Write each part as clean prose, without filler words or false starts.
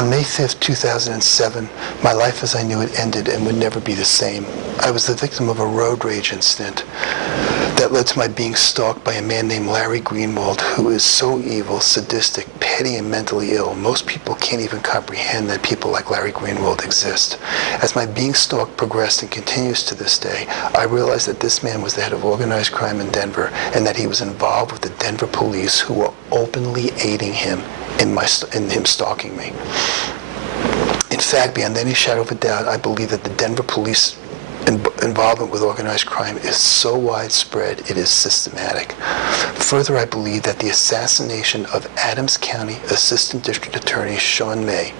On May 5th, 2007, my life as I knew it ended and would never be the same. I was the victim of a road rage incident that led to my being stalked by a man named Larry Greenwald, who is so evil, sadistic, petty, and mentally ill. Most people can't even comprehend that people like Larry Greenwald exist. As my being stalked progressed and continues to this day, I realized that this man was the head of organized crime in Denver, and that he was involved with the Denver police, who were openly aiding him in him stalking me. In fact, beyond any shadow of a doubt, I believe that the Denver police involvement with organized crime is so widespread, it is systematic. Further, I believe that the assassination of Adams County Assistant District Attorney Sean May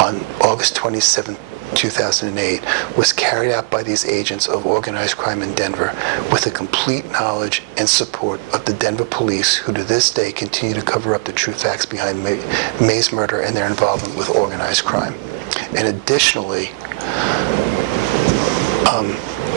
on August 27, 2008 was carried out by these agents of organized crime in Denver with the complete knowledge and support of the Denver police, who to this day continue to cover up the true facts behind May's murder and their involvement with organized crime. And additionally,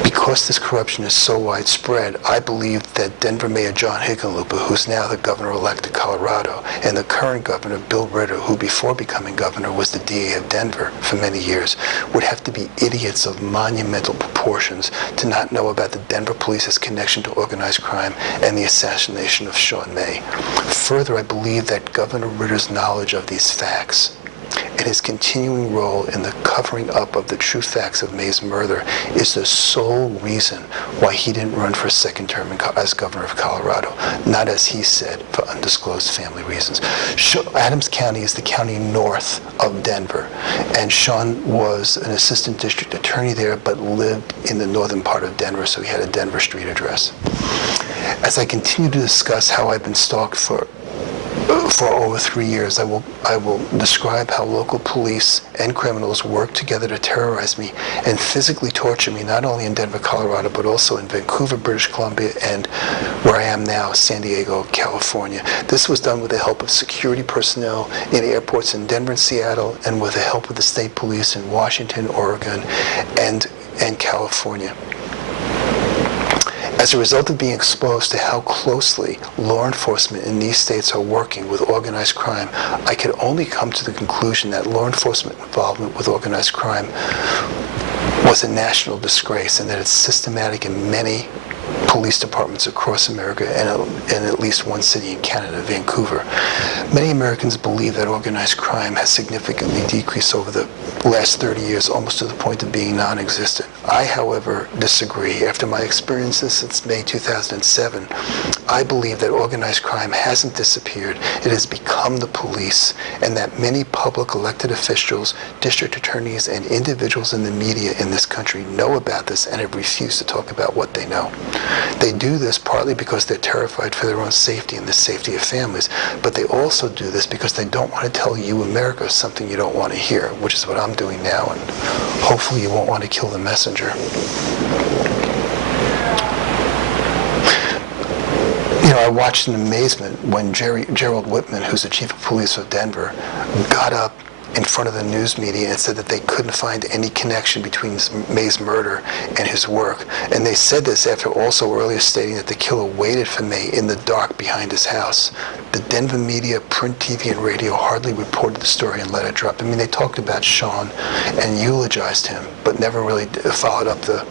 because this corruption is so widespread, I believe that Denver Mayor John Hickenlooper, who's now the governor-elect of Colorado, and the current governor, Bill Ritter, who before becoming governor was the DA of Denver for many years, would have to be idiots of monumental proportions to not know about the Denver police's connection to organized crime and the assassination of Sean May. Further, I believe that Governor Ritter's knowledge of these facts and his continuing role in the covering up of the true facts of May's murder is the sole reason why he didn't run for a second term as governor of Colorado, not, as he said, for undisclosed family reasons. Adams County is the county north of Denver, and Sean was an assistant district attorney there, but lived in the northern part of Denver, so he had a Denver street address. As I continue to discuss how I've been stalked for over 3 years, I will describe how local police and criminals work together to terrorize me and physically torture me, not only in Denver, Colorado, but also in Vancouver, British Columbia, and where I am now, San Diego, California. This was done with the help of security personnel in airports in Denver and Seattle, and with the help of the state police in Washington, Oregon, and California. As a result of being exposed to how closely law enforcement in these states are working with organized crime, I could only come to the conclusion that law enforcement involvement with organized crime was a national disgrace, and that it's systematic in many police departments across America and in at least one city in Canada, Vancouver. Many Americans believe that organized crime has significantly decreased over the last 30 years, almost to the point of being non-existent. I, however, disagree. After my experiences since May 2007, I believe that organized crime hasn't disappeared. It has become the police, and that many public elected officials, district attorneys, and individuals in the media in this country know about this and have refused to talk about what they know. They do this partly because they're terrified for their own safety and the safety of families, but they also do this because they don't want to tell you, America, something you don't want to hear, which is what I'm doing now, and hopefully you won't want to kill the messenger. You know, I watched in amazement when Gerald Whitman, who's the chief of police of Denver, got up in front of the news media and said that they couldn't find any connection between May's murder and his work. And they said this after also earlier stating that the killer waited for May in the dark behind his house. The Denver media, print, TV, and radio hardly reported the story and let it drop. I mean, they talked about Sean and eulogized him, but never really followed up the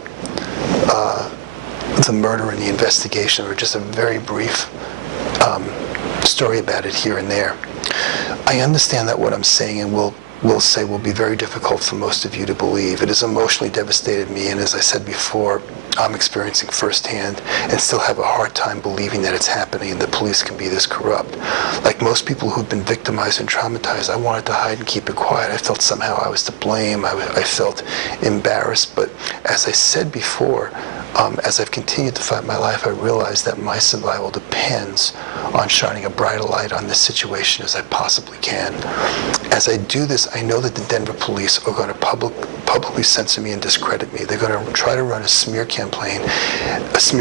murder and the investigation, or just a very brief story about it here and there. I understand that what I'm saying and will say will be very difficult for most of you to believe. It has emotionally devastated me, and as I said before, I'm experiencing firsthand and still have a hard time believing that it's happening and the police can be this corrupt. Like most people who've been victimized and traumatized, I wanted to hide and keep it quiet. I felt somehow I was to blame. I felt embarrassed. But as I said before, as I've continued to fight my life, I realize that my survival depends on shining a brighter light on this situation as I possibly can. As I do this, I know that the Denver police are going to publicly censor me and discredit me. They're going to try to run a smear campaign against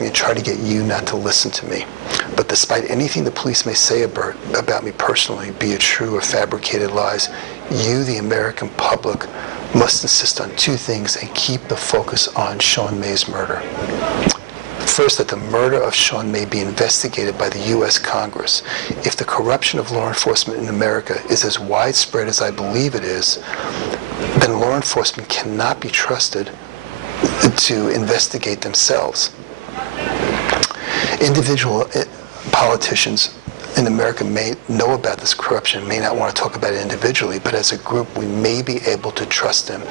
me and try to get you not to listen to me. But despite anything the police may say about me personally, be it true or fabricated lies, you, the American public, must insist on two things and keep the focus on Sean May's murder. First, that the murder of Sean May be investigated by the U.S. Congress. If the corruption of law enforcement in America is as widespread as I believe it is, then law enforcement cannot be trusted to investigate themselves. Individual politicians in America may know about this corruption, may not want to talk about it individually, but as a group, we may be able to trust them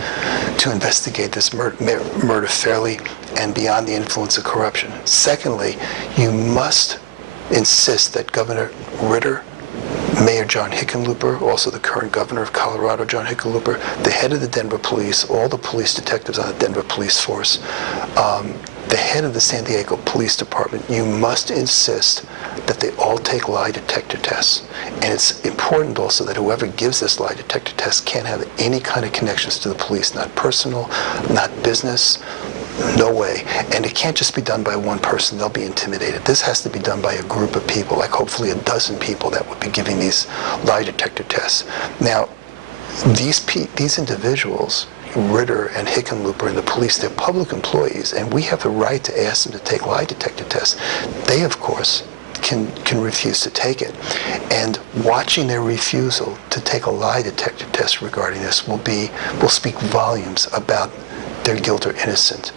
to investigate this murder fairly and beyond the influence of corruption. Secondly, you must insist that Governor Ritter, Mayor John Hickenlooper, also the current governor of Colorado, John Hickenlooper, the head of the Denver police, all the police detectives on the Denver police force, the head of the San Diego Police Department, you must insist that they all take lie detector tests. And it's important also that whoever gives this lie detector test can't have any kind of connections to the police, not personal, not business, no way. And it can't just be done by one person. They'll be intimidated. This has to be done by a group of people, like hopefully a dozen people that would be giving these lie detector tests. Now, these individuals, Ritter and Hickenlooper and the police, they're public employees, and we have the right to ask them to take lie detector tests. They, of course, can refuse to take it. And watching their refusal to take a lie detector test regarding this will speak volumes about their guilt or innocence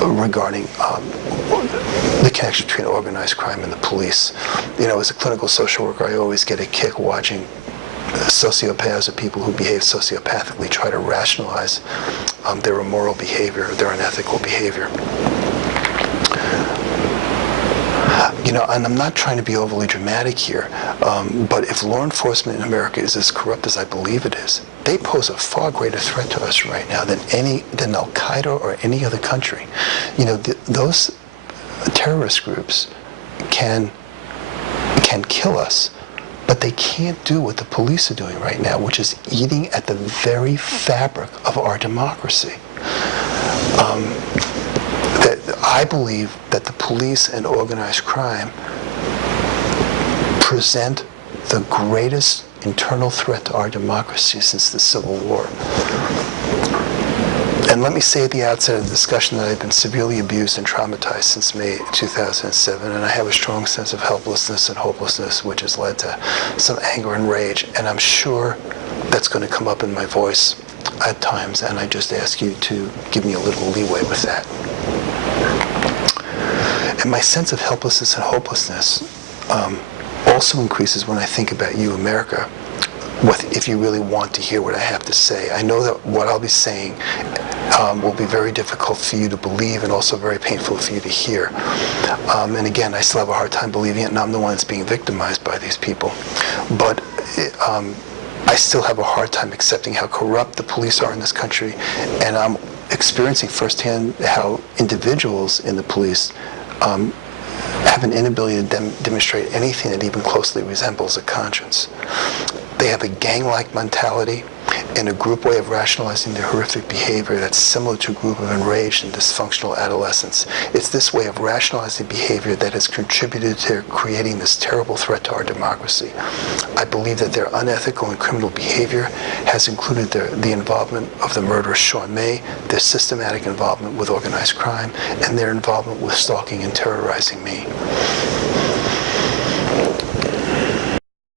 regarding the connection between organized crime and the police. You know, as a clinical social worker, I always get a kick watching sociopaths or people who behave sociopathically try to rationalize their immoral behavior, their unethical behavior. You know, and I'm not trying to be overly dramatic here, but if law enforcement in America is as corrupt as I believe it is, they pose a far greater threat to us right now than Al-Qaeda or any other country. You know, those terrorist groups can kill us, but they can't do what the police are doing right now, which is eating at the very fabric of our democracy. I believe that the police and organized crime present the greatest internal threat to our democracy since the Civil War. And let me say at the outset of the discussion that I've been severely abused and traumatized since May 2007, and I have a strong sense of helplessness and hopelessness, which has led to some anger and rage, and I'm sure that's going to come up in my voice at times, and I just ask you to give me a little leeway with that. And my sense of helplessness and hopelessness also increases when I think about you, America, if you really want to hear what I have to say. I know that what I'll be saying will be very difficult for you to believe and also very painful for you to hear. And again, I still have a hard time believing it, and I'm the one that's being victimized by these people. But I still have a hard time accepting how corrupt the police are in this country, and I'm experiencing firsthand how individuals in the police have an inability to demonstrate anything that even closely resembles a conscience. They have a gang-like mentality and a group way of rationalizing their horrific behavior that's similar to a group of enraged and dysfunctional adolescents. It's this way of rationalizing behavior that has contributed to creating this terrible threat to our democracy. I believe that their unethical and criminal behavior has included the involvement of the murderer Sean May, their systematic involvement with organized crime, and their involvement with stalking and terrorizing me.